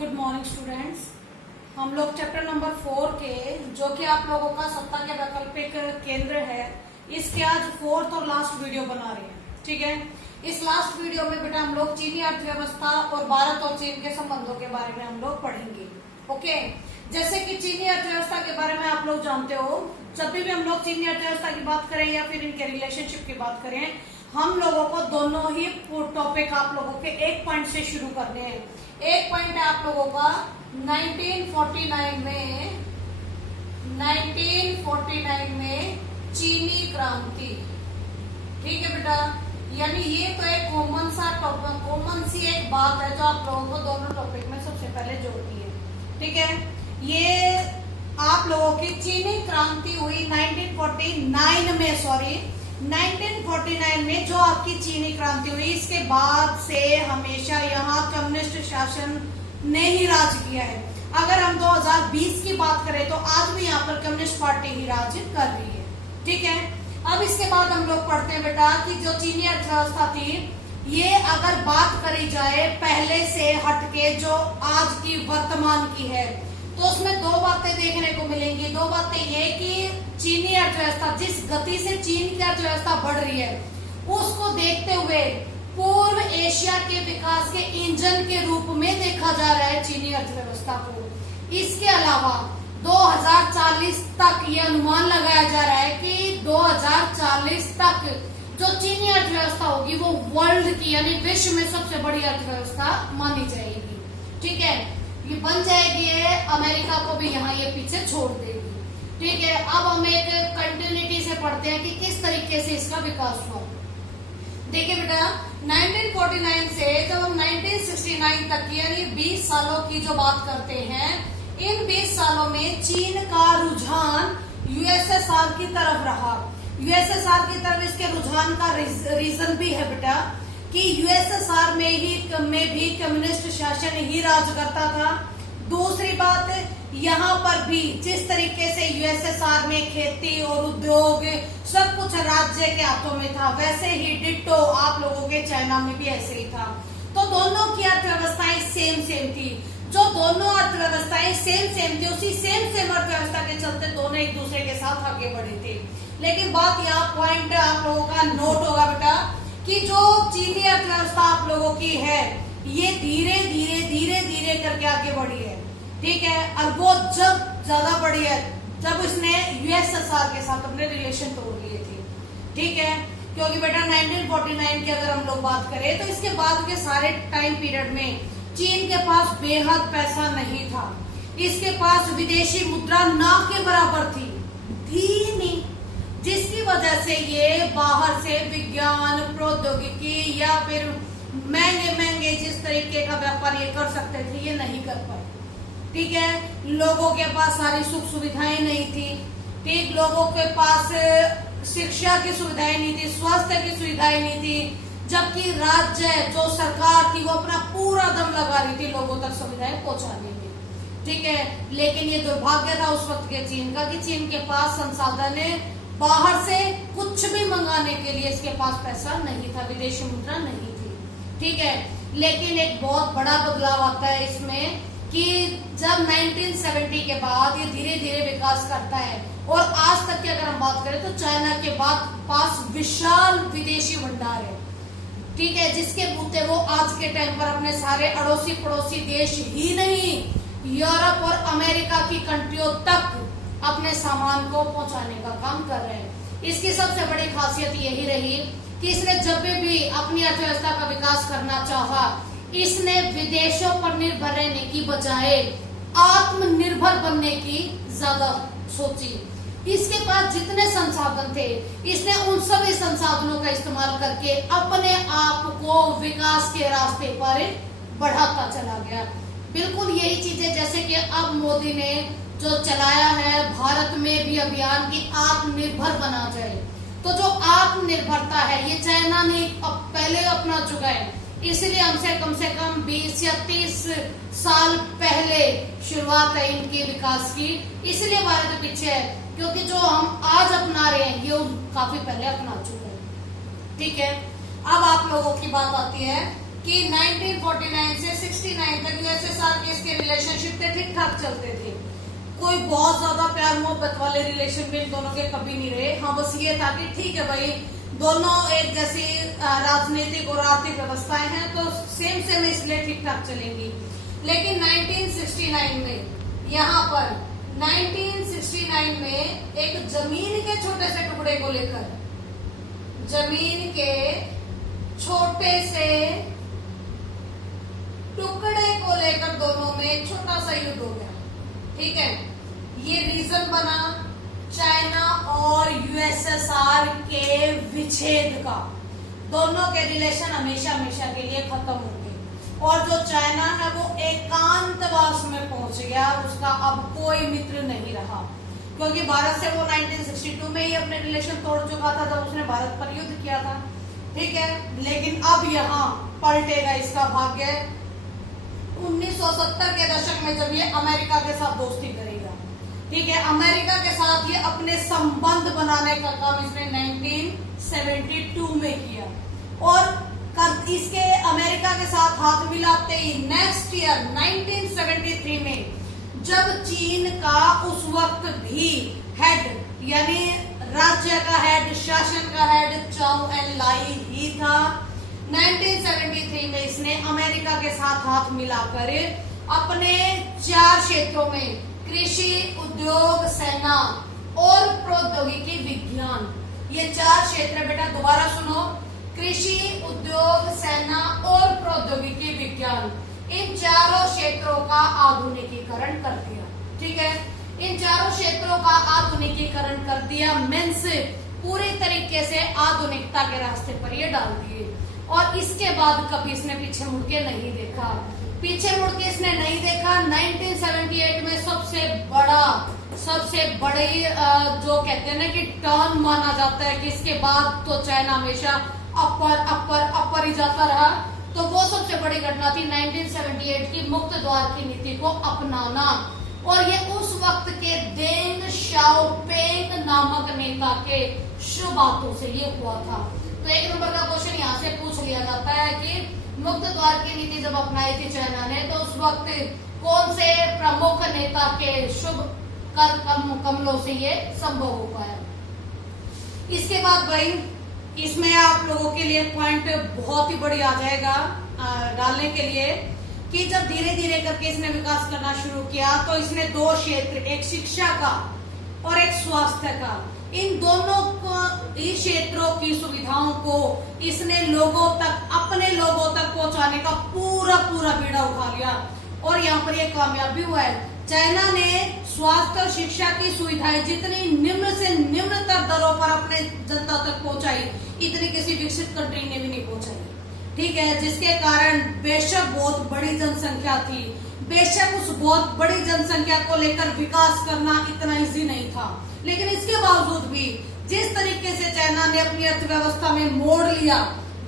Good morning students. हम लोग chapter number 4 के जो कि आप लोगों का सत्ता के वैकल्पिक केंद्र है, इसके आज 4th और लास्ट वीडियो बना रहे हैं। ठीक है, इस लास्ट वीडियो में बेटा हम लोग चीनी अर्थव्यवस्था और भारत और चीन के संबंधों के बारे में हम लोग पढ़ेंगे। ओके, जैसे कि चीनी अर्थव्यवस्था के बारे में आप लोग जानते हो, जब भी हम लोग चीनी अर्थव्यवस्था की बात करें या फिर इनके रिलेशनशिप की बात करें, हम लोगों को दोनों ही टॉपिक आप लोगों के एक पॉइंट से शुरू करने हैं। एक पॉइंट है आप लोगों का 1949 में चीनी क्रांति। ठीक है बेटा, यानी ये तो एक कॉमन सी एक बात है जो आप लोगों को दोनों टॉपिक में सबसे पहले जोड़नी है। ठीक है, ये आप लोगों की चीनी क्रांति हुई 1949 में जो आपकी चीनी क्रांति हुई, इसके बाद से हमेशा यहाँ कम्युनिस्ट शासन ने ही राज किया है। अगर हम 2020 की बात करें तो आज भी यहाँ पर कम्युनिस्ट पार्टी ही राज कर रही है। ठीक है, अब इसके बाद हम लोग पढ़ते हैं बेटा कि जो चीनी अर्थव्यवस्था थी, ये अगर बात करी जाए पहले से हटके जो आज की वर्तमान की है, तो उसमें दो बातें देखने को मिलेंगी। दो बातें ये कि चीनी अर्थव्यवस्था जिस गति से चीन की अर्थव्यवस्था बढ़ रही है, उसको देखते हुए पूर्व एशिया के विकास के इंजन के रूप में देखा जा रहा है चीनी अर्थव्यवस्था को। इसके अलावा 2040 तक ये अनुमान लगाया जा रहा है कि 2040 तक जो चीनी अर्थव्यवस्था होगी वो वर्ल्ड की यानी विश्व में सबसे बड़ी अर्थव्यवस्था मानी जाएगी। ठीक है, ये बन जाएगी, ये अमेरिका को भी यहाँ ये पीछे छोड़ देगी। ठीक है, अब हम एक कंटिन्यूटी से पढ़ते हैं कि किस तरीके से इसका विकास हुआ। देखिए बेटा, 1949 से जब हम 1969 तक यानी 20 सालों की जो बात करते हैं, इन 20 सालों में चीन का रुझान यूएसएसआर की तरफ रहा। यूएसएसआर की तरफ इसके रुझान का रीजन भी है बेटा कि यूएसएसआर में भी कम्युनिस्ट शासन ही राज करता था। दूसरी बात, यहाँ पर भी जिस तरीके से यूएसएसआर में खेती और उद्योग सब कुछ राज्य के हाथों में था, वैसे ही डिट्टो आप लोगों के चाइना में भी ऐसे ही था। तो दोनों की अर्थव्यवस्थाएं सेम थी। जो दोनों अर्थव्यवस्थाएं सेम थी, उसी सेम अर्थव्यवस्था के चलते दोनों एक दूसरे के साथ आगे बढ़े थे। लेकिन बात यहाँ पॉइंट आप लोगों का नोट होगा बेटा कि जो चीनी अर्थव्यवस्था आप लोगों की है, ये धीरे करके आगे बढ़ी है। ठीक है, और वो जब ज्यादा बढ़ी है जब उसने यूएसएसआर के साथ अपने रिलेशन तोड़ लिए थे। ठीक है, क्योंकि बेटा 1949 की अगर हम लोग बात करें तो इसके बाद के सारे टाइम पीरियड में चीन के पास बेहद पैसा नहीं था। इसके पास विदेशी मुद्रा ना के बराबर थी नहीं, जिसकी वजह से ये बाहर से विज्ञान प्रौद्योगिकी या फिर महंगे जिस तरीके का व्यापार ये कर सकते थे, ये नहीं कर पाए। ठीक है, लोगों के पास सारी सुख सुविधाएं नहीं थी। ठीक, लोगों के पास शिक्षा की सुविधाएं नहीं थी, स्वास्थ्य की सुविधाएं नहीं थी, जबकि राज्य जो सरकार थी वो अपना पूरा दम लगा रही थी लोगों तक सुविधाएं पहुंचाने में। ठीक है, लेकिन ये दुर्भाग्य था उस वक्त के चीन का कि चीन के पास संसाधन बाहर से कुछ भी मंगाने के लिए इसके पास पैसा नहीं था, विदेशी मुद्रा नहीं थी। ठीक है, लेकिन एक बहुत बड़ा बदलाव आता है इसमें कि जब 1970 के बाद ये धीरे विकास करता है और आज तक की अगर हम बात करें तो चाइना के पास विशाल विदेशी भंडार है। ठीक है, जिसके बूते वो आज के टाइम पर अपने सारे अड़ोसी पड़ोसी देश ही नहीं, यूरोप और अमेरिका की कंट्रियों तक अपने सामान को पहुंचाने का काम कर रहे हैं। इसकी सबसे बड़ी खासियत यही रही कि इसने जब भी अपनी अर्थव्यवस्था का विकास करना चाहा, इसने विदेशों पर निर्भर रहने की बजाय आत्मनिर्भर बनने की ज्यादा सोची। इसके पास जितने संसाधन थे, इसने उन सभी संसाधनों का इस्तेमाल करके अपने आप को विकास के रास्ते पर बढ़ाता चला गया। बिल्कुल यही चीजें जैसे कि अब मोदी ने जो चलाया है भारत में भी अभियान की आत्मनिर्भर बना जाए, तो जो आत्मनिर्भरता है ये चाइना ने पहले अपना चुका है। इसलिए हमसे कम से कम 20 या 30 साल पहले शुरुआत है इनके विकास की। इसलिए भारत पीछे है, क्योंकि जो हम आज अपना रहे हैं ये काफी पहले अपना चुके हैं। ठीक है, अब आप लोगों की बात आती है कि 1949 से 69 तक तक यूएसएसआर के इसके रिलेशनशिप थे, ठीक ठाक चलते थे, कोई बहुत ज्यादा प्यार मोहब्बत वाले रिलेशन में इन दोनों के कभी नहीं रहे। हाँ, बस ये था कि ठीक है भाई, दोनों एक जैसी राजनीतिक और आर्थिक व्यवस्थाएं हैं तो सेम इसलिए ठीक ठाक चलेंगी। लेकिन 1969 में, यहाँ पर 1969 में एक जमीन के छोटे से टुकड़े को लेकर, जमीन के छोटे से टुकड़े को लेकर दोनों में छोटा सा युद्ध हो गया। ठीक है, ये रीजन बना चाइना और यूएसएसआर के विच्छेद का। दोनों के रिलेशन हमेशा हमेशा के लिए खत्म हो गए और जो चाइना है वो एकांतवास में पहुंच गया, उसका अब कोई मित्र नहीं रहा, क्योंकि भारत से वो 1962 में ही अपने रिलेशन तोड़ चुका था जब उसने भारत पर युद्ध किया था। ठीक है, लेकिन अब यहाँ पलटेगा इसका भाग्य 1970 के दशक में, जब ये अमेरिका के साथ दोस्ती करेगा। ठीक है, अमेरिका के साथ ये अपने संबंध बनाने का काम इसने 1972 में किया और इसके अमेरिका के साथ हाथ मिलाते ही नेक्स्ट ईयर 1973 में, जब चीन का उस वक्त भी हेड यानी राज्य का हेड, शासन का हेड चाउ एन लाई ही था, 1973 में इसने अमेरिका के साथ हाथ मिलाकर अपने 4 क्षेत्रों में कृषि, उद्योग, सेना और प्रौद्योगिकी विज्ञान, ये 4 क्षेत्र बेटा दोबारा सुनो, कृषि, उद्योग, सेना और प्रौद्योगिकी विज्ञान, इन चारों क्षेत्रों का आधुनिकीकरण कर दिया। ठीक है, इन चारों क्षेत्रों का आधुनिकीकरण कर दिया, मीन्स पूरी तरीके से आधुनिकता के रास्ते पर ये डाल दिए और इसके बाद कभी इसने पीछे मुड़ के नहीं देखा। पीछे मुड़ के इसने नहीं देखा। 1978 में सबसे बड़े जो कहते हैं ना कि टर्न माना जाता है कि इसके बाद तो चाइना हमेशा अपर ही जाता रहा, तो वो सबसे बड़ी घटना थी 1978 की मुक्त द्वार की नीति को अपनाना, और ये उस वक्त के देंग शाओपेंग नामक नेता के शुभ हाथों से ये हुआ था। तो 1 नंबर का क्वेश्चन यहाँ से पूछ लिया जाता है कि मुक्त द्वार की नीति जब अपनाई थी चाइना ने, तो उस वक्त कौन से प्रमुख नेता के शुभ कर कमलों से ये संभव हो पाया। इसके बाद भाई इसमें आप लोगों के लिए पॉइंट बहुत ही बड़ी आ जाएगा डालने के लिए कि जब धीरे धीरे करके इसने विकास करना शुरू किया तो इसने 2 क्षेत्र, एक शिक्षा का और एक स्वास्थ्य का, इन दोनों को, इन क्षेत्रों की सुविधाओं को इसने लोगों तक, अपने लोगों तक पहुंचाने का पूरा बीड़ा उठा लिया और यहाँ पर यह कामयाब भी हुआ है। चाइना ने स्वास्थ्य और शिक्षा की सुविधाएं जितनी निम्न से निम्नतर दरों पर अपने जनता तक पहुंचाई, इतनी किसी विकसित कंट्री ने भी नहीं पहुंचाई। ठीक है, जिसके कारण बेशक बहुत बड़ी जनसंख्या थी, बेशक उस बहुत बड़ी जनसंख्या को लेकर विकास करना इतना इजी नहीं था, लेकिन इसके बावजूद भी जिस तरीके से चाइना ने अपनी अर्थव्यवस्था में मोड़ लिया,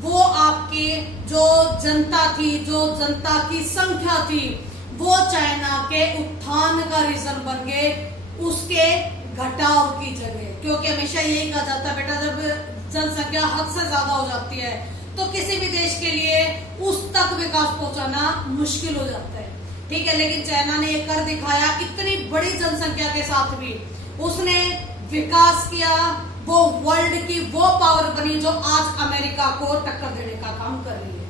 वो आपके जो जनता थी, जो जनता की संख्या थी, वो चाइना के उत्थान का रीजन बन गए, उसके घटाव की जगह। क्योंकि हमेशा यही कहा जाता है बेटा, जब जनसंख्या हद से ज्यादा हो जाती है तो किसी भी देश के लिए उस तक विकास पहुंचाना मुश्किल हो जाता है। ठीक है, लेकिन चाइना ने ये कर दिखाया, इतनी बड़ी जनसंख्या के साथ भी उसने विकास किया, वो वर्ल्ड की वो पावर बनी जो आज अमेरिका को टक्कर देने का काम कर रही है।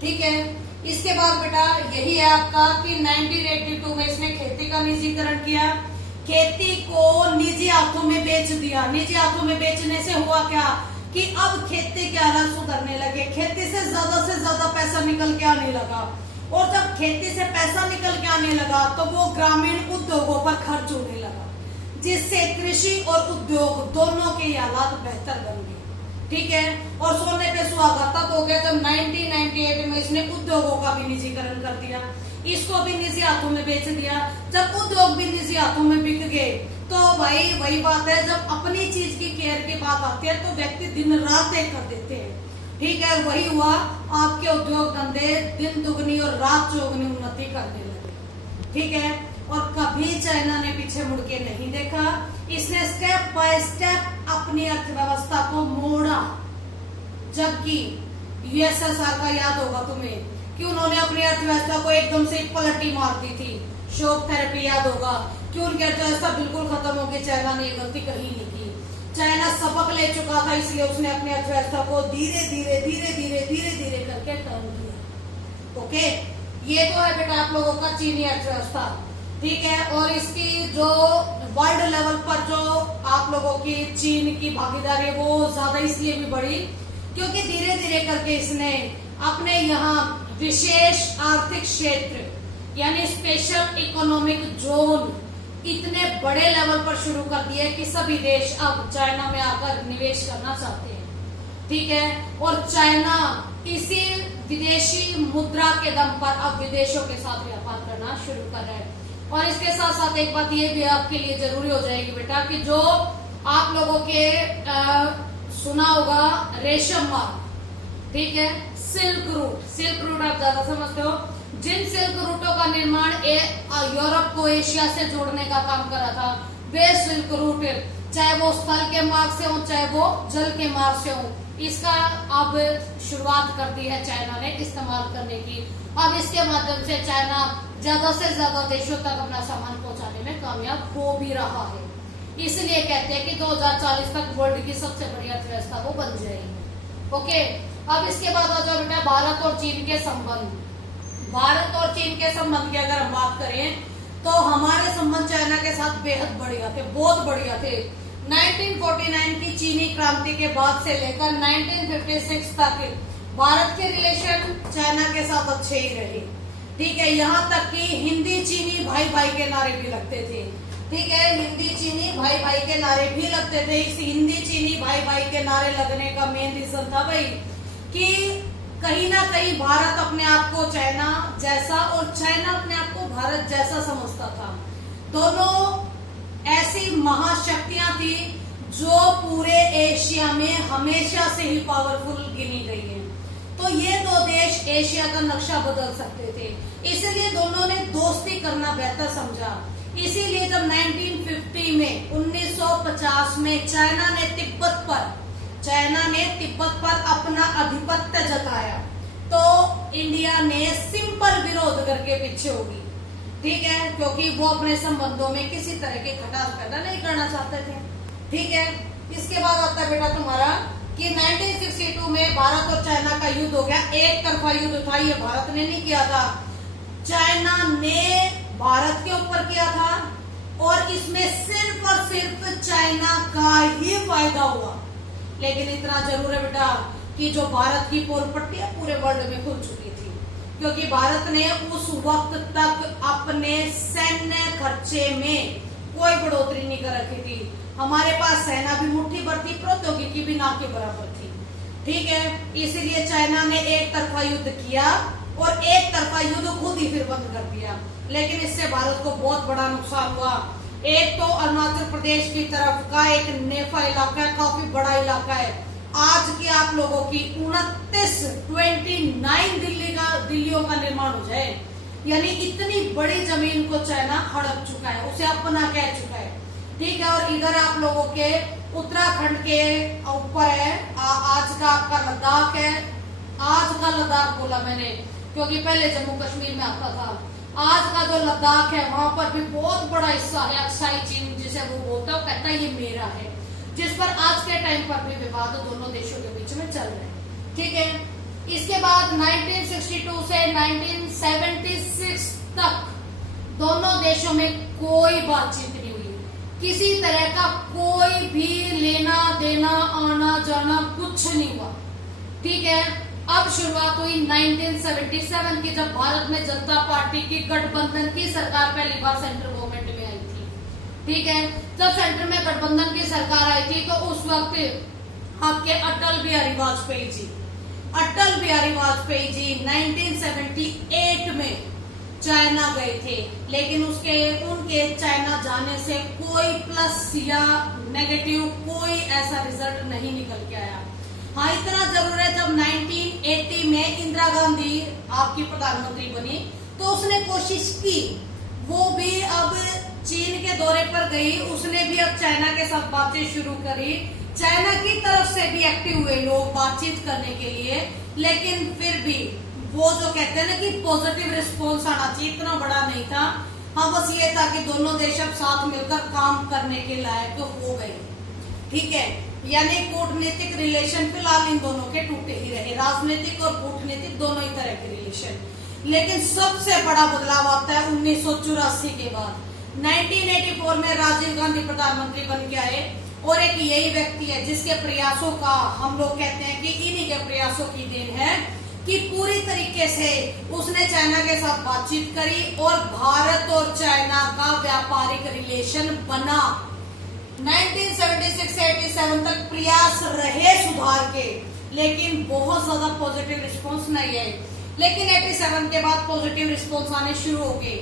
ठीक है, इसके बाद बेटा यही है आपका कि 1982 में इसने खेती का निजीकरण किया, खेती को निजी हाथों में बेच दिया। निजी हाथों में बेचने से हुआ क्या कि अब खेती के हालात सुधरने लगे, खेती से ज्यादा पैसा निकल के आने लगा, और जब खेती से पैसा निकल के आने लगा तो वो ग्रामीण उद्योगों पर खर्च होने लगा, जिससे कृषि और उद्योग दोनों के हालात बेहतर बन गए। ठीक है, और सोने पे सुहागा तब हो गया जब 1998 में इसने उद्योगों का भी निजीकरण कर दिया, इसको भी निजी हाथों में बेच दिया। जब उद्योग भी निजी हाथों में बिक गए तो भाई वही बात है, जब अपनी चीज की केयर की बात आती है तो व्यक्ति दिन रात एक कर देते हैं। ठीक है, वही हुआ, आपके उद्योग धंधे दिन दुगनी और रात चौगुनी उन्नति करने लगे। ठीक है, और कभी चाइना ने पीछे मुड़ के नहीं देखा, इसने स्टेप बाय स्टेप अपनी अर्थव्यवस्था को मोड़ा। जबकि यूएसएसआर का याद होगा तुम्हें, कि उन्होंने अपनी अर्थव्यवस्था को एकदम से पलटी मार दी थी। शॉक थेरेपी याद होगा कि उनकी अर्थव्यवस्था बिल्कुल खत्म हो गई। चाइना ने गलती कहीं नहीं की। चाइना सबक ले चुका था, इसलिए उसने अपनी अर्थव्यवस्था को धीरे धीरे करके टर्न किया। ओके, ये तो है बेटा आप लोगों का चीनी अर्थव्यवस्था, ठीक है। और इसकी जो वर्ल्ड लेवल पर जो आप लोगों की चीन की भागीदारी है वो ज्यादा इसलिए भी बढ़ी क्योंकि धीरे धीरे करके इसने अपने यहाँ विशेष आर्थिक क्षेत्र यानी स्पेशल इकोनॉमिक जोन इतने बड़े लेवल पर शुरू कर दिए कि सभी देश अब चाइना में आकर निवेश करना चाहते हैं, ठीक है। और चाइना इसी विदेशी मुद्रा के दम पर अब विदेशों के साथ व्यापार करना शुरू कर रहा है। और इसके साथ साथ एक बात ये भी आपके लिए जरूरी हो जाएगी बेटा कि जो आप लोगों के सुना होगा रेशम मार्ग, ठीक है, सिल्क रूट आप ज्यादा समझते हो। जिन सिल्क रूटों का निर्माण यूरोप को एशिया से जोड़ने का काम करा था, वे सिल्क रूट चाहे वो स्थल के मार्ग से हो चाहे वो जल के मार्ग से हो, इसका अब शुरुआत कर दी है चाइना ने इस्तेमाल करने की। अब इसके माध्यम से चाइना ज्यादा से ज्यादा देशों तक अपना सामान पहुंचाने में कामयाब हो भी रहा है। इसलिए कहते हैं कि 2040 तक वर्ल्ड की सबसे बड़ी अर्थव्यवस्था वो बन जाएगी। ओके, अब इसके बाद आ जाओ बेटा भारत और चीन के संबंध। भारत और चीन के संबंध की अगर हम बात करें तो हमारे संबंध चाइना के साथ बेहद बढ़िया थे, बहुत बढ़िया थे। 1949 की चीनी क्रांति के बाद से लेकर 1956 तक भारत के रिलेशन चाइना के साथ अच्छे ही रहे, ठीक है। यहाँ तक कि हिंदी चीनी भाई भाई के नारे भी लगते थे, ठीक है। हिंदी चीनी भाई भाई के नारे भी लगते थे। इस हिंदी चीनी भाई भाई के नारे लगने का मेन रीजन था भाई कि कहीं ना कहीं भारत अपने आप को चाइना जैसा और चाइना अपने आप को भारत जैसा समझता था। दोनों ऐसी महाशक्तियां थी जो पूरे एशिया में हमेशा से ही पावरफुल गिनी गई है। तो ये दो देश एशिया का नक्शा बदल सकते थे, इसलिए दोनों ने दोस्ती करना बेहतर समझा। इसीलिए जब 1950 में चाइना ने तिब्बत पर अपना आधिपत्य जताया तो इंडिया ने सिंपल विरोध करके पीछे होगी, ठीक है, क्योंकि वो अपने संबंधों में किसी तरह के खटास पैदा नहीं करना चाहते थे, ठीक है। इसके बाद आता है बेटा तुम्हारा कि 1962 में भारत और चाइना का युद्ध हो गया। एक तरफा युद्ध था, ये भारत ने नहीं किया था, चाइना ने भारत के ऊपर किया था और इसमें सिर्फ और सिर्फ चाइना का ही फायदा हुआ। लेकिन इतना जरूर है बेटा कि जो भारत की पोल पट्टी है पूरे वर्ल्ड में खुल चुकी थी, क्योंकि भारत ने उस वक्त तक अपने सैन्य खर्चे में कोई बढ़ोतरी नहीं कर रखी थी। हमारे पास सेना भी मुट्ठी भर थी, प्रौद्योगिकी भी ना के बराबर थी, ठीक है। इसलिए चाइना ने एक तरफा युद्ध किया और एक तरफा युद्ध खुद ही फिर बंद कर दिया। लेकिन इससे भारत को बहुत बड़ा नुकसान हुआ। एक तो अरुणाचल प्रदेश की तरफ का एक नेफा इलाका है, काफी बड़ा इलाका है। आज की आप लोगों की 29 दिल्लियों का निर्माण हो जाए, यानी इतनी बड़ी जमीन को चाइना हड़प चुका है, उसे अपना कह चुका है, ठीक है। और इधर आप लोगों के उत्तराखंड के ऊपर है, आज का आपका लद्दाख है। आज का लद्दाख बोला मैंने क्योंकि पहले जम्मू कश्मीर में आता था। आज का जो लद्दाख है वहां पर भी बहुत बड़ा हिस्सा है अक्साई चीन जिसे वो बोलता है, वो कहता है ये मेरा है, जिस पर आज के टाइम पर भी विवाद दोनों देशों के बीच में चल रहे हैं, ठीक है। इसके बाद 1962 से 1976 तक दोनों देशों में कोई बातचीत नहीं हुई, किसी तरह का कोई भी लेना देना आना जाना कुछ नहीं हुआ, ठीक है। अब शुरुआत हुई 1977 की, जब भारत में जनता पार्टी की गठबंधन की सरकार पहली बार सेंट्रल गवर्नमेंट में आई थी, ठीक है। जब सेंटर में गठबंधन की सरकार आई थी तो उस वक्त आपके अटल बिहारी वाजपेयी जी 1978 में चाइना गए थे, लेकिन उनके चाइना जाने से कोई प्लस या नेगेटिव कोई ऐसा रिजल्ट नहीं निकल के आया। हाँ, इतना जरूर है जब 1980 में इंदिरा गांधी आपकी प्रधानमंत्री बनी तो उसने कोशिश की, वो भी अब चीन के दौरे पर गई, उसने भी अब चाइना के साथ बातचीत शुरू करी। चाइना की तरफ से भी एक्टिव हुए लोग बातचीत करने के लिए, लेकिन फिर भी वो जो कहते हैं ना कि पॉजिटिव रिस्पॉन्स आना चाहिए, इतना बड़ा नहीं था। हाँ, बस ये था कि दोनों देश अब साथ मिलकर काम करने के लायक हो गए। ठीक है, यानी कूटनीतिक रिलेशन फिलहाल इन दोनों के टूटे ही रहे, राजनीतिक और कूटनीतिक दोनों ही तरह के रिलेशन। लेकिन सबसे बड़ा बदलाव आता है 1984 के बाद। 1984 में राजीव गांधी प्रधानमंत्री बन के आए और एक यही व्यक्ति है जिसके प्रयासों का हम लोग कहते हैं कि इन्हीं के प्रयासों की देन है कि पूरी तरीके से उसने चाइना के साथ बातचीत करी और भारत और चाइना का व्यापारिक रिलेशन बना। 1976-87 तक प्रयास रहे सुधार के, लेकिन बहुत ज्यादा पॉजिटिव रिस्पांस नहीं आए। लेकिन 87 के बाद पॉजिटिव रिस्पांस आने शुरू हो गए।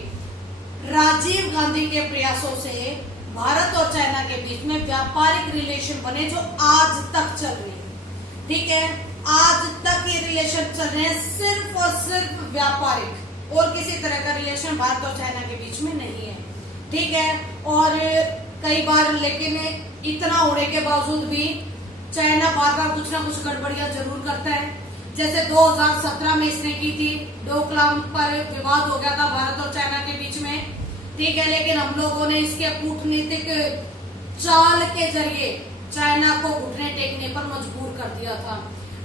राजीव गांधी के प्रयासों से भारत और चाइना के बीच में व्यापारिक रिलेशन बने जो आज तक चल रहे हैं। ठीक है, आज तक ये रिलेशन चल रहे हैं, सिर्फ और सिर्फ व्यापारिक, और किसी तरह का रिलेशन भारत और चाइना के बीच में नहीं है। ठीक है, और कई बार लेकिन इतना होने के बावजूद भी चाइना बार बार कुछ ना कुछ गड़बड़ियां जरूर करता है। जैसे 2017 में इसने की थी, डोकलाम पर विवाद हो गया था भारत और चाइना के बीच में। ठीक है, लेकिन हम लोगों ने इसके कूटनीतिक चाल के जरिए चाइना को घुटने टेकने पर मजबूर कर दिया था।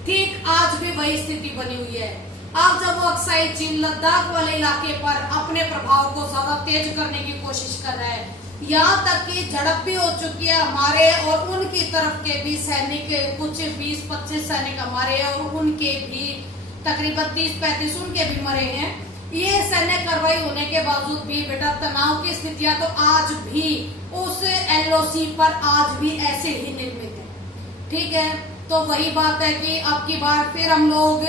ठीक आज भी वही स्थिति बनी हुई है। अब जब वो अक्साई चीन लद्दाख वाले इलाके पर अपने प्रभाव को ज्यादा तेज करने की कोशिश कर रहा है, यहाँ तक कि झड़प भी हो चुकी है हमारे और उनकी तरफ के भी सैनिक, कुछ 20-25 सैनिक हमारे और उनके भी तकरीबन 30-35 उनके भी मरे हैं। ये सैन्य कार्रवाई होने के बावजूद भी बेटा तनाव की स्थितियां तो आज भी उस एलओसी पर आज भी ऐसे ही निर्मित है। ठीक है, तो वही बात है कि अब की बार फिर हम लोग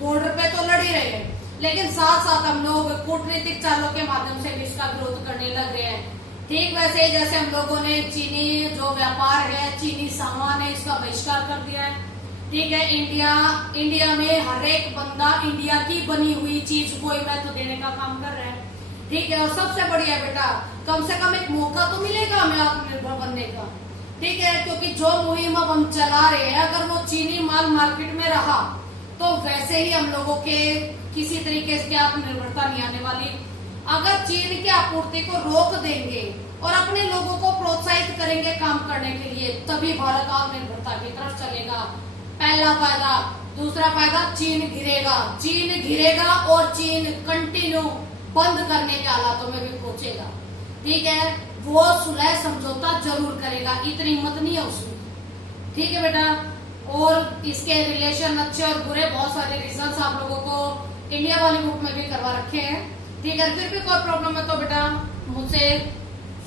बॉर्डर पे तो लड़ ही रहे हैं, लेकिन साथ साथ हम लोग कूटनीतिक चालों के माध्यम से भी इसका विरोध करने लग रहे हैं। ठीक वैसे ही जैसे हम लोगों ने चीनी जो व्यापार है, चीनी सामान है, इसका बहिष्कार कर दिया है। ठीक है, इंडिया में हर एक बंदा इंडिया की बनी हुई चीज को महत्व देने का काम कर रहा है। ठीक है, और सबसे बढ़िया बेटा कम से कम एक मौका तो मिलेगा हमें आत्मनिर्भर बनने का। ठीक है, क्योंकि जो मुहिम अब हम चला रहे हैं, अगर वो चीनी माल मार्केट में रहा तो वैसे ही हम लोगों के किसी तरीके से आत्मनिर्भरता नहीं आने वाली। अगर चीन की आपूर्ति को रोक देंगे और अपने लोगों को प्रोत्साहित करेंगे काम करने के लिए, तभी भारत आत्मनिर्भरता की तरफ चलेगा। पहला फायदा। दूसरा फायदा, चीन घिरेगा और चीन कंटिन्यू बंद करने के हालातों में भी पहुंचेगा। ठीक है, वो सुलह समझौता जरूर करेगा, इतनी हिम्मत नहीं है उसमें। ठीक है बेटा, और इसके रिलेशन अच्छे और बुरे बहुत सारे रीजंस आप लोगों को इंडिया वाली बुक में भी करवा रखे हैं। ठीक है, फिर भी कोई प्रॉब्लम है तो बेटा मुझसे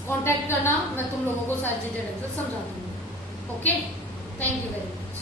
कांटेक्ट करना, मैं तुम लोगों को सारी चीजें समझा दूंगी। Okay, thank you very much.